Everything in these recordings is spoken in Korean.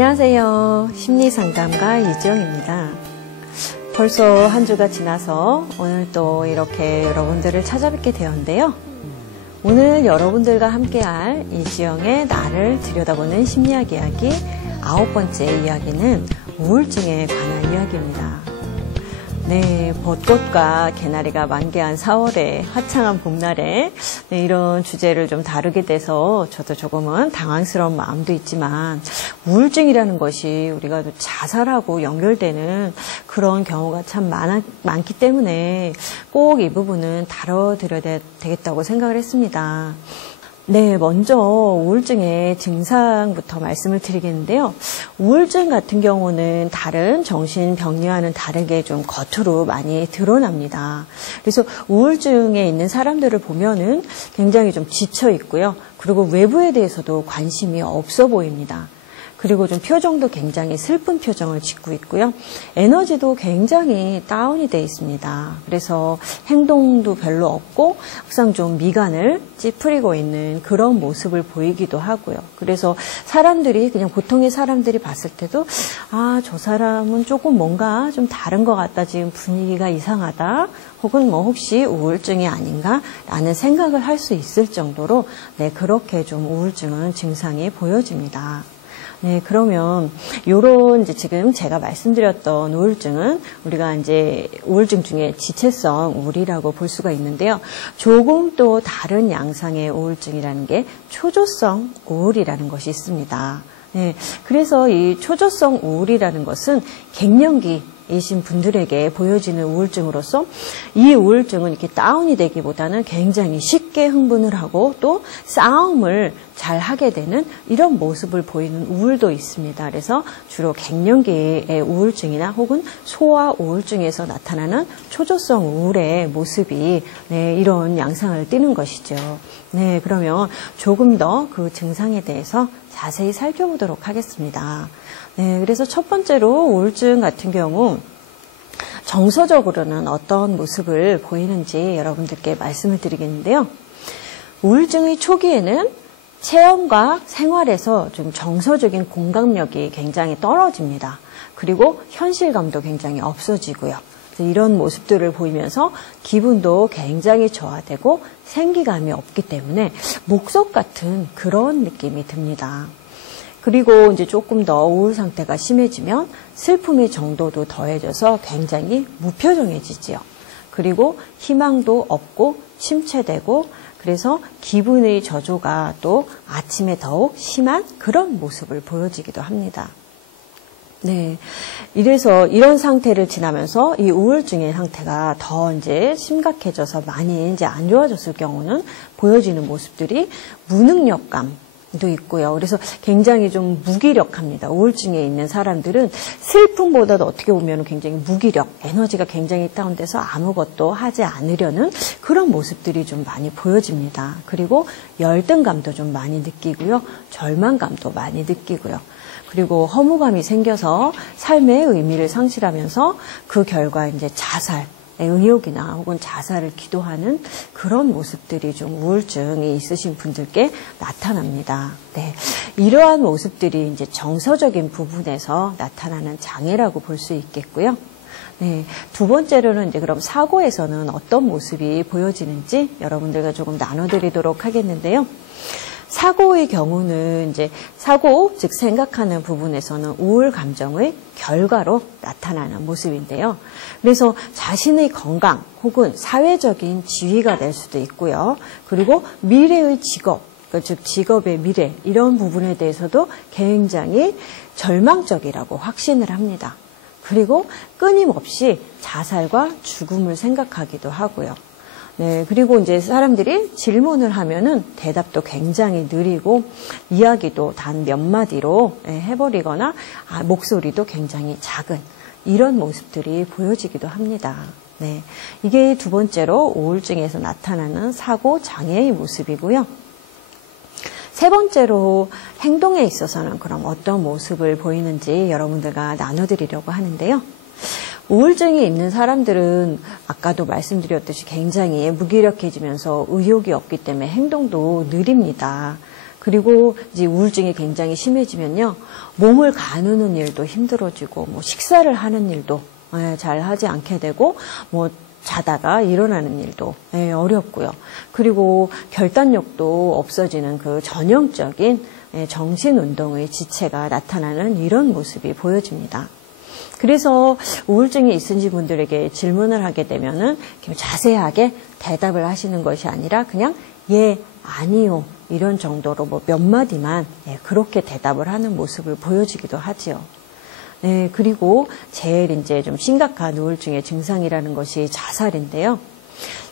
안녕하세요. 심리상담가 이지영입니다. 벌써 한 주가 지나서 오늘 또 이렇게 여러분들을 찾아뵙게 되었는데요. 오늘 여러분들과 함께할 이지영의 나를 들여다보는 심리학 이야기 9번째 이야기는 우울증에 관한 이야기입니다. 네, 벚꽃과 개나리가 만개한 4월에 화창한 봄날에 이런 주제를 좀 다루게 돼서 저도 조금은 당황스러운 마음도 있지만 우울증이라는 것이 우리가 자살하고 연결되는 그런 경우가 참 많기 때문에 꼭 이 부분은 다뤄드려야 되겠다고 생각을 했습니다. 네, 먼저 우울증의 증상부터 말씀을 드리겠는데요. 우울증 같은 경우는 다른 정신병리와는 다르게 좀 겉으로 많이 드러납니다. 그래서 우울증에 있는 사람들을 보면은 굉장히 좀 지쳐 있고요. 그리고 외부에 대해서도 관심이 없어 보입니다. 그리고 좀 표정도 굉장히 슬픈 표정을 짓고 있고요. 에너지도 굉장히 다운이 돼 있습니다. 그래서 행동도 별로 없고 항상 좀 미간을 찌푸리고 있는 그런 모습을 보이기도 하고요. 그래서 사람들이 그냥 보통의 사람들이 봤을 때도 아, 저 사람은 조금 뭔가 좀 다른 것 같다. 지금 분위기가 이상하다. 혹은 뭐 혹시 우울증이 아닌가 라는 생각을 할 수 있을 정도로 네, 그렇게 좀 우울증은 증상이 보여집니다. 네, 그러면 요런 이제 지금 제가 말씀드렸던 우울증은 우리가 이제 우울증 중에 지체성 우울이라고 볼 수가 있는데요. 조금 또 다른 양상의 우울증이라는 게 초조성 우울이라는 것이 있습니다. 네, 그래서 이 초조성 우울이라는 것은 갱년기이신 분들에게 보여지는 우울증으로서 이 우울증은 이렇게 다운이 되기보다는 굉장히 쉽게 흥분을 하고 또 싸움을 잘 하게 되는 이런 모습을 보이는 우울도 있습니다. 그래서 주로 갱년기의 우울증이나 혹은 소아 우울증에서 나타나는 초조성 우울의 모습이 네, 이런 양상을 띠는 것이죠. 네, 그러면 조금 더 그 증상에 대해서 자세히 살펴보도록 하겠습니다. 네, 그래서 첫 번째로 우울증 같은 경우 정서적으로는 어떤 모습을 보이는지 여러분들께 말씀을 드리겠는데요. 우울증의 초기에는 체험과 생활에서 좀 정서적인 공감력이 굉장히 떨어집니다. 그리고 현실감도 굉장히 없어지고요. 이런 모습들을 보이면서 기분도 굉장히 저하되고 생기감이 없기 때문에 목석 같은 그런 느낌이 듭니다. 그리고 이제 조금 더 우울 상태가 심해지면 슬픔의 정도도 더해져서 굉장히 무표정해지지요. 그리고 희망도 없고 침체되고 그래서 기분의 저조가 또 아침에 더욱 심한 그런 모습을 보여지기도 합니다. 네. 이래서 이런 상태를 지나면서 이 우울증의 상태가 더 이제 심각해져서 많이 이제 안 좋아졌을 경우는 보여지는 모습들이 무능력감도 있고요. 그래서 굉장히 좀 무기력합니다. 우울증에 있는 사람들은 슬픔보다도 어떻게 보면 굉장히 무기력, 에너지가 굉장히 다운돼서 아무것도 하지 않으려는 그런 모습들이 좀 많이 보여집니다. 그리고 열등감도 좀 많이 느끼고요. 절망감도 많이 느끼고요. 그리고 허무감이 생겨서 삶의 의미를 상실하면서 그 결과 이제 자살의 의욕이나 혹은 자살을 기도하는 그런 모습들이 좀 우울증이 있으신 분들께 나타납니다. 네. 이러한 모습들이 이제 정서적인 부분에서 나타나는 장애라고 볼 수 있겠고요. 네. 두 번째로는 이제 그럼 사고에서는 어떤 모습이 보여지는지 여러분들과 조금 나눠드리도록 하겠는데요. 사고의 경우는 이제 사고, 즉 생각하는 부분에서는 우울 감정의 결과로 나타나는 모습인데요. 그래서 자신의 건강 혹은 사회적인 지위가 될 수도 있고요. 그리고 미래의 직업, 즉 직업의 미래 이런 부분에 대해서도 굉장히 절망적이라고 확신을 합니다. 그리고 끊임없이 자살과 죽음을 생각하기도 하고요. 네, 그리고 이제 사람들이 질문을 하면은 대답도 굉장히 느리고 이야기도 단 몇 마디로 해버리거나 목소리도 굉장히 작은 이런 모습들이 보여지기도 합니다. 네, 이게 두 번째로 우울증에서 나타나는 사고 장애의 모습이고요. 세 번째로 행동에 있어서는 그럼 어떤 모습을 보이는지 여러분들과 나눠드리려고 하는데요. 우울증이 있는 사람들은 아까도 말씀드렸듯이 굉장히 무기력해지면서 의욕이 없기 때문에 행동도 느립니다. 그리고 이제 우울증이 굉장히 심해지면요, 몸을 가누는 일도 힘들어지고, 뭐 식사를 하는 일도 잘 하지 않게 되고, 뭐 자다가 일어나는 일도 어렵고요. 그리고 결단력도 없어지는 그 전형적인 정신운동의 지체가 나타나는 이런 모습이 보여집니다. 그래서 우울증이 있으신 분들에게 질문을 하게 되면은 자세하게 대답을 하시는 것이 아니라 그냥 예, 아니요 이런 정도로 뭐 몇 마디만 그렇게 대답을 하는 모습을 보여주기도 하지요. 네, 그리고 제일 이제 좀 심각한 우울증의 증상이라는 것이 자살인데요.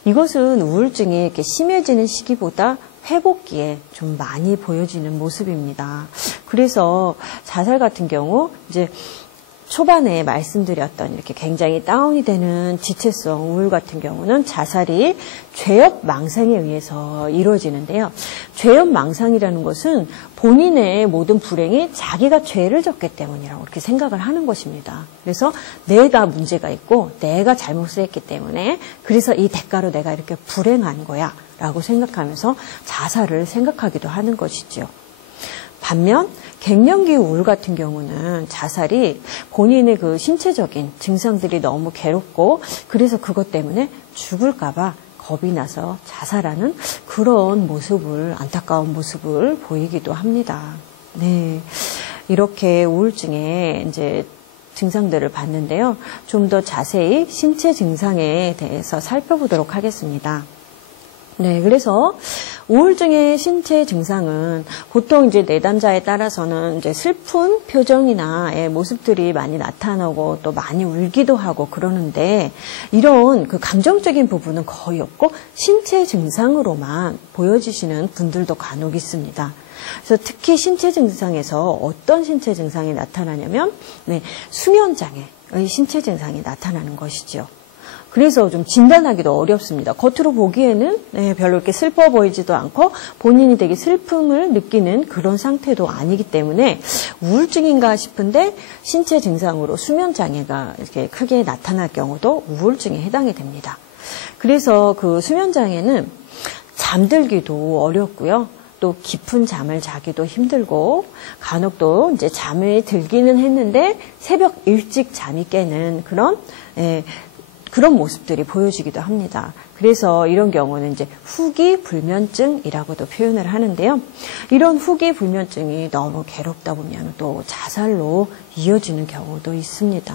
이것은 우울증이 이렇게 심해지는 시기보다 회복기에 좀 많이 보여지는 모습입니다. 그래서 자살 같은 경우 이제 초반에 말씀드렸던 이렇게 굉장히 다운이 되는 지체성 우울 같은 경우는 자살이 죄업망상에 의해서 이루어지는데요. 죄업망상이라는 것은 본인의 모든 불행이 자기가 죄를 졌기 때문이라고 이렇게 생각을 하는 것입니다. 그래서 내가 문제가 있고 내가 잘못을 했기 때문에 그래서 이 대가로 내가 이렇게 불행한 거야 라고 생각하면서 자살을 생각하기도 하는 것이죠. 반면 갱년기 우울 같은 경우는 자살이 본인의 그 신체적인 증상들이 너무 괴롭고 그래서 그것 때문에 죽을까봐 겁이 나서 자살하는 그런 모습을, 안타까운 모습을 보이기도 합니다. 네. 이렇게 우울증의 이제 증상들을 봤는데요. 좀 더 자세히 신체 증상에 대해서 살펴보도록 하겠습니다. 네, 그래서 우울증의 신체 증상은 보통 이제 내담자에 따라서는 이제 슬픈 표정이나 모습들이 많이 나타나고 또 많이 울기도 하고 그러는데 이런 그 감정적인 부분은 거의 없고 신체 증상으로만 보여지시는 분들도 간혹 있습니다. 그래서 특히 신체 증상에서 어떤 신체 증상이 나타나냐면 수면장애의 신체 증상이 나타나는 것이죠. 그래서 좀 진단하기도 어렵습니다. 겉으로 보기에는 별로 이렇게 슬퍼 보이지도 않고 본인이 되게 슬픔을 느끼는 그런 상태도 아니기 때문에 우울증인가 싶은데 신체 증상으로 수면장애가 이렇게 크게 나타날 경우도 우울증에 해당이 됩니다. 그래서 그 수면장애는 잠들기도 어렵고요. 또 깊은 잠을 자기도 힘들고 간혹 또 이제 잠이 들기는 했는데 새벽 일찍 잠이 깨는 그런 모습들이 보여지기도 합니다. 그래서 이런 경우는 이제 후기불면증이라고도 표현을 하는데요. 이런 후기불면증이 너무 괴롭다 보면 또 자살로 이어지는 경우도 있습니다.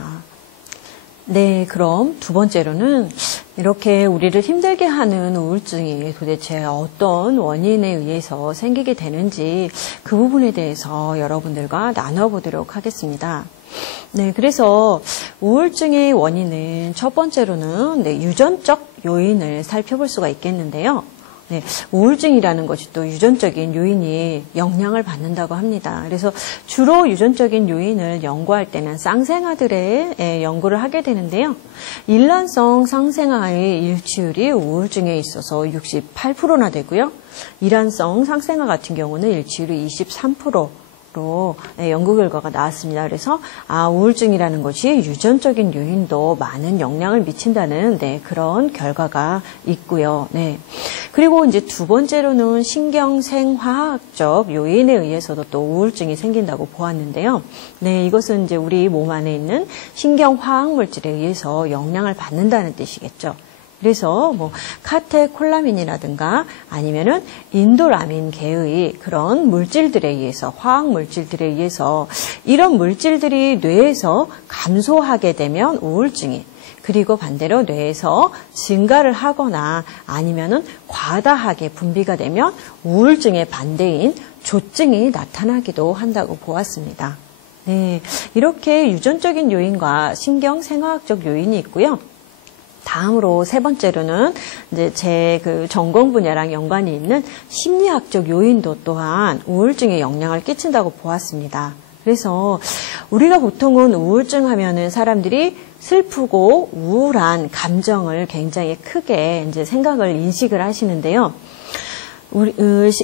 네, 그럼 두 번째로는 이렇게 우리를 힘들게 하는 우울증이 도대체 어떤 원인에 의해서 생기게 되는지 그 부분에 대해서 여러분들과 나눠보도록 하겠습니다. 네, 그래서 우울증의 원인은 첫 번째로는 유전적 요인을 살펴볼 수가 있겠는데요. 네, 우울증이라는 것이 또 유전적인 요인이 영향을 받는다고 합니다. 그래서 주로 유전적인 요인을 연구할 때는 쌍생아들의 연구를 하게 되는데요. 일란성 쌍생아의 일치율이 우울증에 있어서 68%나 되고요. 이란성 쌍생아 같은 경우는 일치율이 23%로 연구 결과가 나왔습니다. 그래서 우울증이라는 것이 유전적인 요인도 많은 영향을 미친다는 그런 결과가 있고요. 네. 그리고 이제 두 번째로는 신경생화학적 요인에 의해서도 또 우울증이 생긴다고 보았는데요. 네, 이것은 이제 우리 몸 안에 있는 신경화학 물질에 의해서 영향을 받는다는 뜻이겠죠. 그래서 뭐 카테콜라민이라든가 아니면은 인도라민계의 그런 물질들에 의해서, 화학 물질들에 의해서 이런 물질들이 뇌에서 감소하게 되면 우울증이, 그리고 반대로 뇌에서 증가를 하거나 아니면은 과다하게 분비가 되면 우울증의 반대인 조증이 나타나기도 한다고 보았습니다. 네, 이렇게 유전적인 요인과 신경생화학적 요인이 있고요. 다음으로 세 번째로는 이제 제 그 전공 분야랑 연관이 있는 심리학적 요인도 또한 우울증에 영향을 끼친다고 보았습니다. 그래서 우리가 보통은 우울증 하면은 사람들이 슬프고 우울한 감정을 굉장히 크게 이제 생각을 인식을 하시는데요.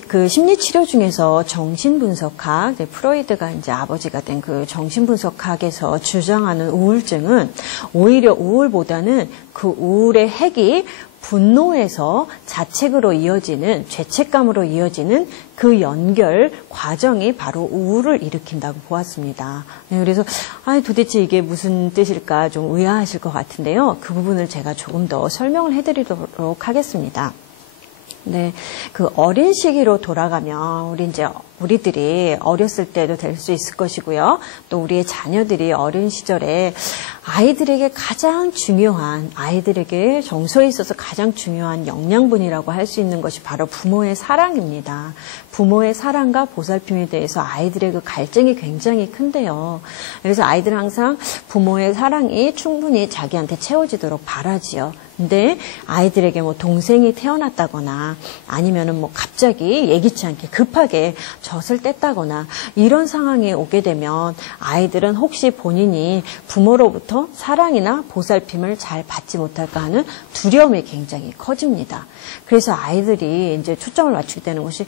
그 심리치료 중에서 정신분석학, 프로이드가 이제 아버지가 된 그 정신분석학에서 주장하는 우울증은 오히려 우울보다는 그 우울의 핵이 분노에서 자책으로 이어지는, 죄책감으로 이어지는 그 연결 과정이 바로 우울을 일으킨다고 보았습니다. 네, 그래서 도대체 이게 무슨 뜻일까 좀 의아하실 것 같은데요. 그 부분을 제가 조금 더 설명을 해드리도록 하겠습니다. 네, 그 어린 시기로 돌아가면 우리들이 어렸을 때도 될 수 있을 것이고요. 또 우리의 자녀들이 어린 시절에 아이들에게 가장 중요한, 아이들에게 정서에 있어서 가장 중요한 영양분이라고 할 수 있는 것이 바로 부모의 사랑입니다. 부모의 사랑과 보살핌에 대해서 아이들의 그 갈증이 굉장히 큰데요. 그래서 아이들은 항상 부모의 사랑이 충분히 자기한테 채워지도록 바라지요. 근데 아이들에게 뭐 동생이 태어났다거나 아니면은 뭐 갑자기 예기치 않게 급하게 젖을 뗐다거나 이런 상황이 오게 되면 아이들은 혹시 본인이 부모로부터 사랑이나 보살핌을 잘 받지 못할까 하는 두려움이 굉장히 커집니다. 그래서 아이들이 이제 초점을 맞추게 되는 것이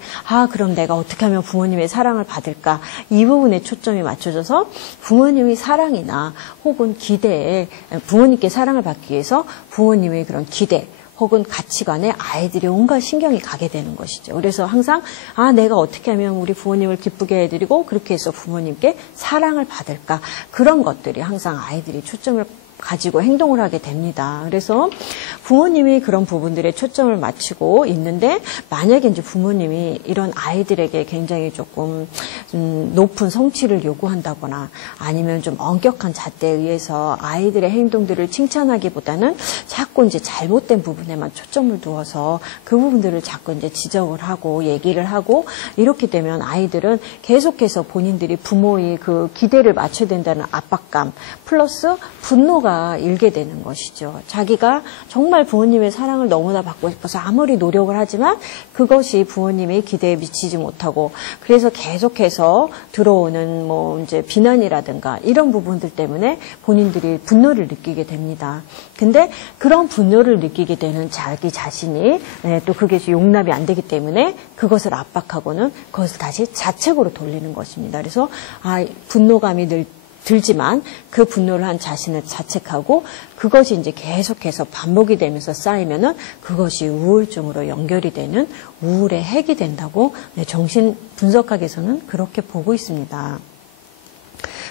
그럼 내가 어떻게 하면 부모님의 사랑을 받을까? 이 부분에 초점이 맞춰져서 부모님의 사랑이나 혹은 기대에 부모님께 사랑을 받기 위해서 부모님의 그런 기대 혹은 가치관에 아이들이 온갖 신경이 가게 되는 것이죠. 그래서 항상 내가 어떻게 하면 우리 부모님을 기쁘게 해드리고 그렇게 해서 부모님께 사랑을 받을까? 그런 것들이 항상 아이들이 초점을 가지고 행동을 하게 됩니다. 그래서 부모님이 그런 부분들에 초점을 맞추고 있는데 만약에 이제 부모님이 이런 아이들에게 굉장히 조금 높은 성취를 요구한다거나 아니면 좀 엄격한 잣대에 의해서 아이들의 행동들을 칭찬하기보다는 자꾸 이제 잘못된 부분에만 초점을 두어서 그 부분들을 자꾸 이제 지적을 하고 얘기를 하고 이렇게 되면 아이들은 계속해서 본인들이 부모의 그 기대를 맞춰야 된다는 압박감 플러스 분노가 일게 되는 것이죠. 자기가 정말 부모님의 사랑을 너무나 받고 싶어서 아무리 노력을 하지만 그것이 부모님의 기대에 미치지 못하고 그래서 계속해서 들어오는 뭐 이제 비난이라든가 이런 부분들 때문에 본인들이 분노를 느끼게 됩니다. 근데 그런 분노를 느끼게 되는 자기 자신이 또 그게 용납이 안 되기 때문에 그것을 압박하고는 그것을 다시 자책으로 돌리는 것입니다. 그래서 분노감이 들지만 그 분노를 한 자신을 자책하고 그것이 이제 계속해서 반복이 되면서 쌓이면은 그것이 우울증으로 연결이 되는 우울의 핵이 된다고 정신 분석학에서는 그렇게 보고 있습니다.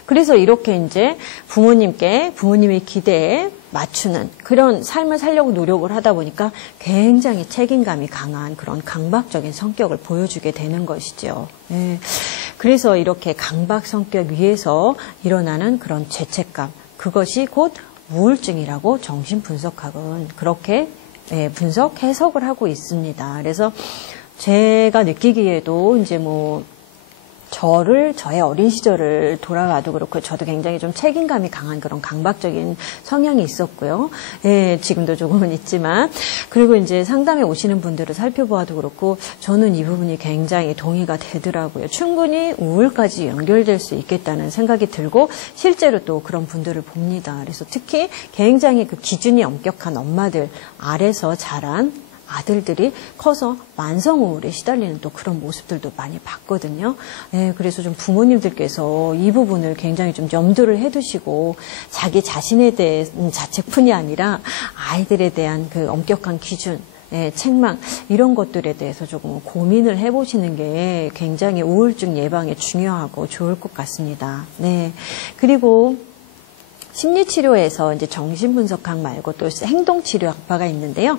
그래서 이렇게 이제 부모님의 기대에 맞추는 그런 삶을 살려고 노력을 하다 보니까 굉장히 책임감이 강한 그런 강박적인 성격을 보여주게 되는 것이죠. 그래서 이렇게 강박 성격 위에서 일어나는 그런 죄책감, 그것이 곧 우울증이라고 정신분석학은 그렇게 해석을 하고 있습니다. 그래서 제가 느끼기에도 이제 저의 어린 시절을 돌아가도 그렇고 저도 굉장히 좀 책임감이 강한 그런 강박적인 성향이 있었고요. 지금도 조금은 있지만 그리고 이제 상담에 오시는 분들을 살펴보아도 그렇고 저는 이 부분이 굉장히 동의가 되더라고요. 충분히 우울까지 연결될 수 있겠다는 생각이 들고 실제로 또 그런 분들을 봅니다. 그래서 특히 굉장히 그 기준이 엄격한 엄마들 아래서 자란 아들들이 커서 만성 우울에 시달리는 또 그런 모습들도 많이 봤거든요. 그래서 좀 부모님들께서 이 부분을 굉장히 좀 염두를 해두시고 자기 자신에 대한 자책뿐이 아니라 아이들에 대한 그 엄격한 기준, 책망 이런 것들에 대해서 조금 고민을 해보시는 게 굉장히 우울증 예방에 중요하고 좋을 것 같습니다. 그리고 심리치료에서 이제 정신분석학 말고 또 행동치료학파가 있는데요.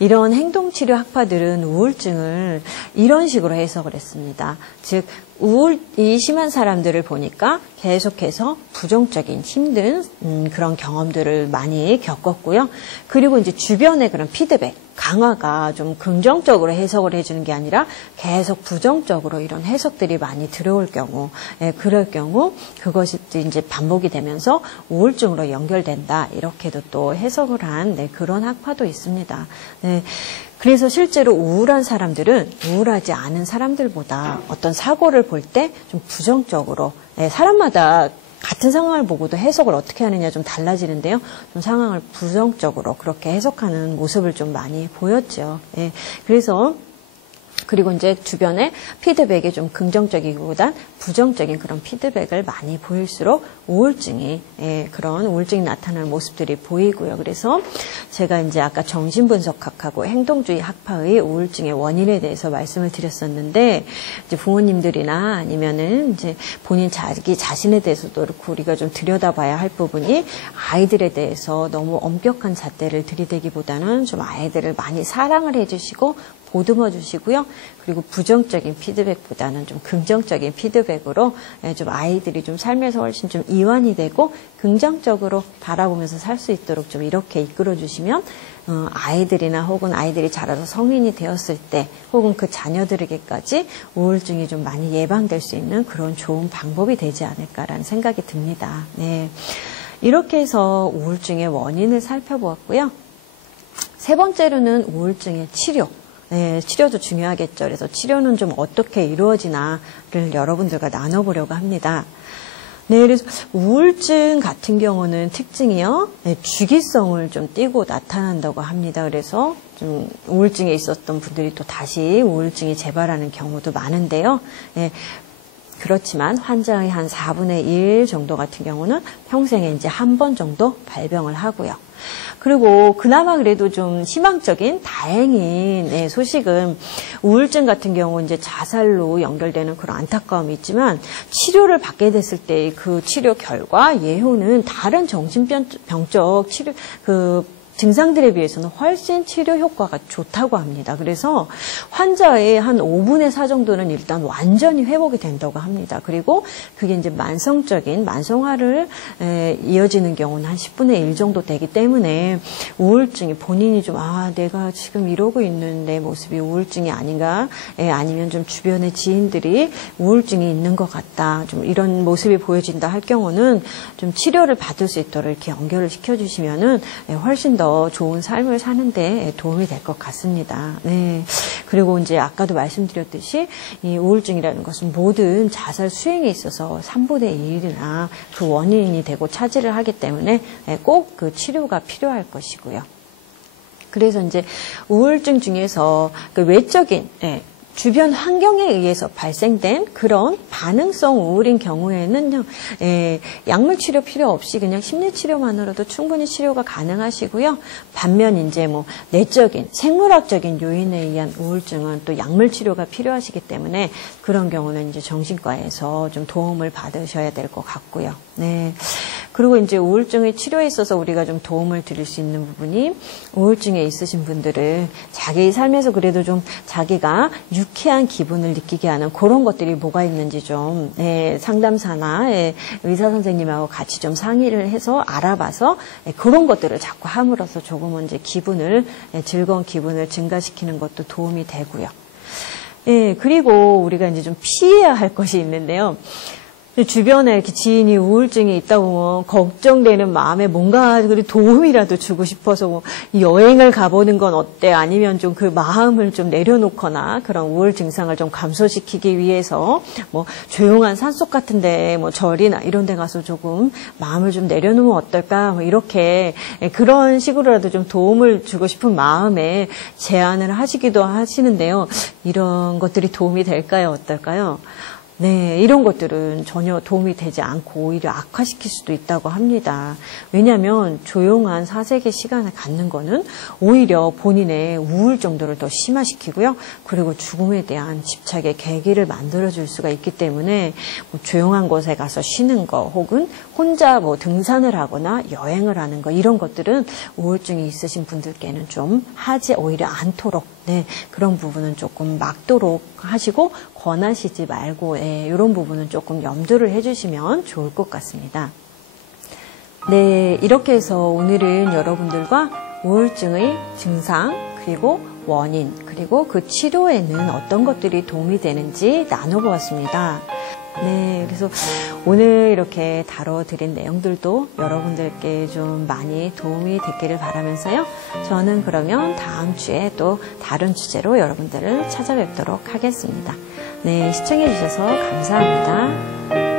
이런 행동치료학파들은 우울증을 이런 식으로 해석을 했습니다. 즉, 우울이 심한 사람들을 보니까 계속해서 부정적인 힘든 그런 경험들을 많이 겪었고요. 그리고 이제 주변의 그런 피드백, 강화가 좀 긍정적으로 해석을 해주는 게 아니라 계속 부정적으로 이런 해석들이 많이 들어올 경우, 그럴 경우 그것이 이제 반복이 되면서 우울증으로 연결된다. 이렇게도 또 해석을 한 그런 학파도 있습니다. 그래서 실제로 우울한 사람들은 우울하지 않은 사람들보다 어떤 사고를 볼 때 좀 부정적으로 사람마다 같은 상황을 보고도 해석을 어떻게 하느냐 좀 달라지는데요. 좀 상황을 부정적으로 그렇게 해석하는 모습을 좀 많이 보였죠. 그래서 그리고 이제 주변의 피드백이 좀 긍정적이기보단 부정적인 그런 피드백을 많이 보일수록 우울증이, 그런 우울증이 나타나는 모습들이 보이고요. 그래서 제가 이제 아까 정신분석학하고 행동주의 학파의 우울증의 원인에 대해서 말씀을 드렸었는데, 이제 부모님들이나 아니면은 이제 본인 자기 자신에 대해서도 그렇고 우리가 좀 들여다봐야 할 부분이 아이들에 대해서 너무 엄격한 잣대를 들이대기보다는 좀 아이들을 많이 사랑을 해주시고 보듬어 주시고요. 그리고 부정적인 피드백보다는 좀 긍정적인 피드백으로 좀 아이들이 좀 삶에서 훨씬 좀 이완이 되고 긍정적으로 바라보면서 살 수 있도록 좀 이렇게 이끌어 주시면 아이들이나 혹은 아이들이 자라서 성인이 되었을 때 혹은 그 자녀들에게까지 우울증이 좀 많이 예방될 수 있는 그런 좋은 방법이 되지 않을까라는 생각이 듭니다. 네. 이렇게 해서 우울증의 원인을 살펴보았고요. 세 번째로는 우울증의 치료. 네, 치료도 중요하겠죠. 그래서 치료는 좀 어떻게 이루어지나를 여러분들과 나눠보려고 합니다. 네, 그래서 우울증 같은 경우는 특징이요. 네, 주기성을 좀 띠고 나타난다고 합니다. 그래서 좀 우울증에 있었던 분들이 또 다시 우울증이 재발하는 경우도 많은데요. 네, 그렇지만 환자의 한 4분의 1 정도 같은 경우는 평생에 이제 한 번 정도 발병을 하고요. 그리고 그나마 그래도 좀 희망적인 다행인 소식은 우울증 같은 경우 이제 자살로 연결되는 그런 안타까움이 있지만 치료를 받게 됐을 때 그 치료 결과 예후는 다른 정신병적 치료 증상들에 비해서는 훨씬 치료 효과가 좋다고 합니다. 그래서 환자의 한 5분의 4 정도는 일단 완전히 회복이 된다고 합니다. 그리고 그게 이제 만성화를 이어지는 경우는 한 10분의 1 정도 되기 때문에 우울증이 본인이 좀 내가 지금 이러고 있는 내 모습이 우울증이 아닌가, 아니면 좀 주변의 지인들이 우울증이 있는 것 같다, 좀 이런 모습이 보여진다 할 경우는 좀 치료를 받을 수 있도록 이렇게 연결을 시켜주시면은 훨씬 더 좋은 삶을 사는데 도움이 될 것 같습니다. 네. 그리고 이제 아까도 말씀드렸듯이 이 우울증이라는 것은 모든 자살 수행에 있어서 3분의 1이나 그 원인이 되고 차지를 하기 때문에 꼭 그 치료가 필요할 것이고요. 그래서 이제 우울증 중에서 그 외적인 주변 환경에 의해서 발생된 그런 반응성 우울인 경우에는요, 약물 치료 필요 없이 그냥 심리 치료만으로도 충분히 치료가 가능하시고요. 반면 이제 뭐 내적인 생물학적인 요인에 의한 우울증은 또 약물 치료가 필요하시기 때문에 그런 경우는 이제 정신과에서 좀 도움을 받으셔야 될 것 같고요. 네. 그리고 이제 우울증의 치료에 있어서 우리가 좀 도움을 드릴 수 있는 부분이 우울증에 있으신 분들은 자기 삶에서 그래도 좀 자기가 유쾌한 기분을 느끼게 하는 그런 것들이 뭐가 있는지 좀 상담사나 의사 선생님하고 같이 좀 상의를 해서 알아봐서 그런 것들을 자꾸 함으로써 조금은 이제 즐거운 기분을 증가시키는 것도 도움이 되고요. 그리고 우리가 이제 좀 피해야 할 것이 있는데요. 주변에 이렇게 지인이 우울증이 있다 보면 걱정되는 마음에 뭔가 도움이라도 주고 싶어서 뭐 여행을 가보는 건 어때? 아니면 좀 그 마음을 좀 내려놓거나 그런 우울 증상을 좀 감소시키기 위해서 뭐 조용한 산속 같은데 뭐 절이나 이런 데 가서 조금 마음을 좀 내려놓으면 어떨까? 뭐 이렇게 그런 식으로라도 좀 도움을 주고 싶은 마음에 제안을 하시기도 하시는데요. 이런 것들이 도움이 될까요? 어떨까요? 네, 이런 것들은 전혀 도움이 되지 않고 오히려 악화시킬 수도 있다고 합니다. 왜냐하면 조용한 사색의 시간을 갖는 거는 오히려 본인의 우울 정도를 더 심화시키고요. 그리고 죽음에 대한 집착의 계기를 만들어줄 수가 있기 때문에 뭐 조용한 곳에 가서 쉬는 거 혹은 혼자 뭐 등산을 하거나 여행을 하는 거 이런 것들은 우울증이 있으신 분들께는 좀 하지 오히려 않도록 그런 부분은 조금 막도록 하시고 권하시지 말고 이런 부분은 조금 염두를 해주시면 좋을 것 같습니다. 네, 이렇게 해서 오늘은 여러분들과 우울증의 증상 그리고 원인 그리고 그 치료에는 어떤 것들이 도움이 되는지 나눠보았습니다. 네, 그래서 오늘 이렇게 다뤄드린 내용들도 여러분들께 좀 많이 도움이 됐기를 바라면서요. 저는 그러면 다음 주에 또 다른 주제로 여러분들을 찾아뵙도록 하겠습니다. 네, 시청해 주셔서 감사합니다.